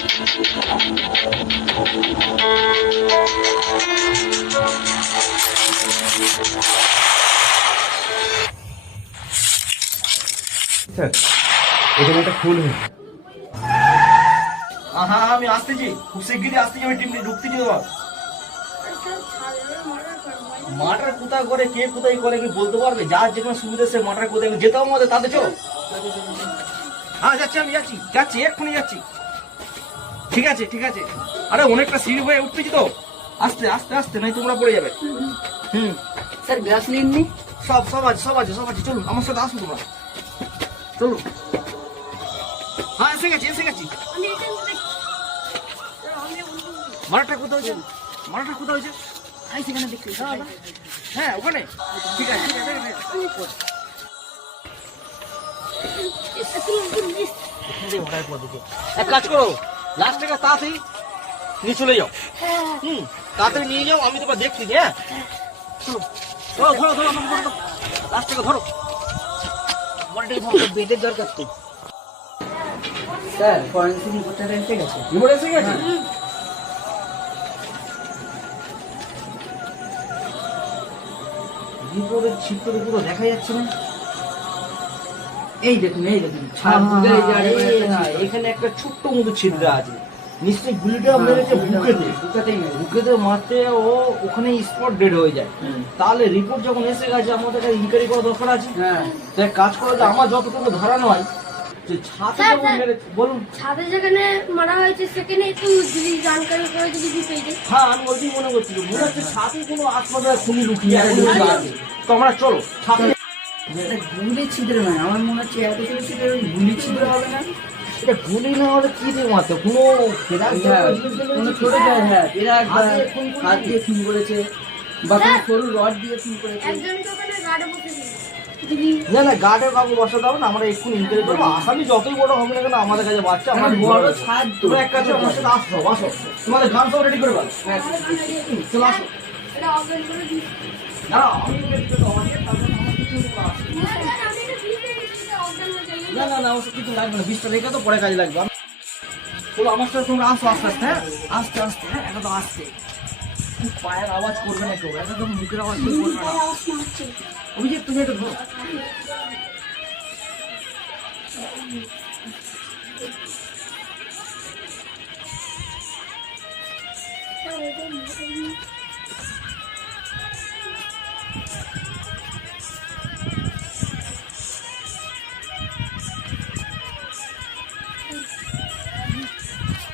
Sir এখানে একটা ফুল হয়েছে। হ্যাঁ আমি আসতেছি, খুব শিগগিরই আসতেছি, আমি টিম ঢুকতেছি তোমার। মার্ডার কোথায় করে, কে কোথায় করে কি বলতে পারবে? যার যেখানে সুবিধা সে মার্ডার কোথায় যেতেও আমাদের, তাদের চলো। হ্যাঁ যাচ্ছি, আমি যাচ্ছি যাচ্ছি, এক্ষুনি যাচ্ছি। ঠিক আছে ঠিক আছে। আরে অনেকটা সিঁড়ি হয়ে উঠতেছি তো, আস্তে আস্তে আস্তে, নাই তোমরা পড়ে যাবে। হুম স্যার গ্লাস নিননি? সব সব আছে সব আছে সব আছে, চলুন আমার সাথে আসুন তোমরা, চলুন। হ্যাঁ এসে গেছি এসে গেছি। মারাটা কোথায় হয়েছে? মারাটা কোথায় হয়েছে? সেখানে দেখতে হ্যাঁ ওখানে। ঠিক আছে ঠিক আছে। এক কাজ করো, লাস্ট থেকে তাড়াতাড়ি নিয়ে চলে যাও। তাড়াতাড়ি নিয়ে যাও, আমি তোমার দেখছি। হ্যাঁ চলো, ধরো ধরো ধরো, লাস্ট থেকে ধরো। বেডের দরকার তো। স্যার ফরেন্সিক রিপোর্টার এসে গেছে। রিপোর্ট এসে গেছে? রিপোর্টের চিত্র পুরো দেখা যাচ্ছে না। এই দেখুন এখানে একটা ছোট্ট মতো ছিদ্র আছে, নিশ্চয়ই গুলিটা মেরেছে বুকেতে। বুকেতে মারতে ও ওখানে স্পট ডেড হয়ে যায়। তাহলে রিপোর্ট যখন এসে গেছে, আমাদের ইনকোয়ারি করা দরকার আছে। তাই কাজ করা যায়, আমার যতটুকু ধারণা হয় যে ছাদে যখন মেরেছে। বলুন। ছাদে যেখানে মারা হয়েছে সেখানে একটু যদি জানকারি করে যদি দিতে। হ্যাঁ আমি ওইটাই মনে করছি, মনে হচ্ছে ছাদে কোনো আত্মদায় খুনি লুকিয়ে আছে। তো আমরা চলো ছাদে। গুলি ছিদ্র নয়, আমার মনে হচ্ছে এত ছোট ছিদ্র গুলি ছিদ্র হবে না। এটা গুলি না হলে কি দিয়ে মারতে? কোনো কোনো ছোট হ্যাঁ এরা হাত দিয়ে খুন করেছে বা কোনো সরু রড দিয়ে খুন করেছে। একজন তো ওখানে গার্ডে বসেছিল। না না, গার্ডের কাউকে বসাতে হবে না, আমরা এক্ষুনি ইনকোয়ারি করবো। আসামি যতই বড় হবে না কেন, আমাদের কাছে বাচ্চা। আমরা বড় ছাদ তো। তোমরা এক কাজ করো, আমার সাথে আসো আসো, তোমাদের গান সব রেডি করে ফেলো। চলো আসো। এটা অজ্ঞান করে দিই। না আমি ready করে দেবো, আমাকে তারপরে আমার কিছু আসবে। আমি এটা ভিজে গেছি, অজ্ঞান হয়ে যাই। না না না, ওসব কিছু লাগবে না, বিষটা রেখে তো পরে কাজে লাগবে। চলো আমার সাথে তোমরা আসো আস্তে আস্তে। হ্যাঁ আস্তে আস্তে, হ্যাঁ একদম আস্তে। খুব পায়ের আওয়াজ করবে না কেউ, একদম বুকের আওয়াজ কেউ করবে না। অভিজিৎ তুমি একটু ধরো। এটা